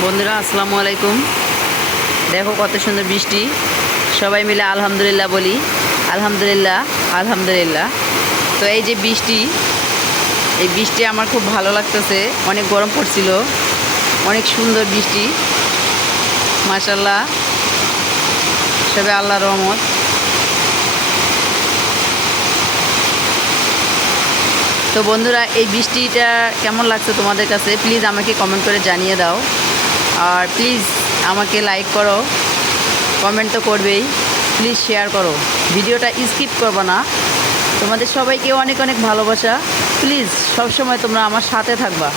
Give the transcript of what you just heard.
বন্ধুরা, আসসালামু আলাইকুম। দেখো কত সুন্দর বৃষ্টি। সবাই মিলে আলহামদুলিল্লাহ বলি। আলহামদুলিল্লাহ আলহামদুলিল্লাহ। তো এই যে বৃষ্টি, এই বৃষ্টি আমার খুব ভালো লাগতেছে। অনেক গরম পড়ছিল। অনেক সুন্দর বৃষ্টি। মাশাল্লাহ সবে আল্লাহ রহমত। তো বন্ধুরা, এই বৃষ্টিটা কেমন লাগছে তোমাদের কাছে? প্লিজ আমাকে কমেন্ট করে জানিয়ে দাও। আর প্লিজ আমাকে লাইক করো কমেন্ট তো করবেই। প্লিজ শেয়ার করো। ভিডিওটা স্কিপ করব না। তোমাদের সবাইকে অনেক অনেক ভালোবাসা। প্লিজ সবসময় তোমরা আমার সাথে থাকবা।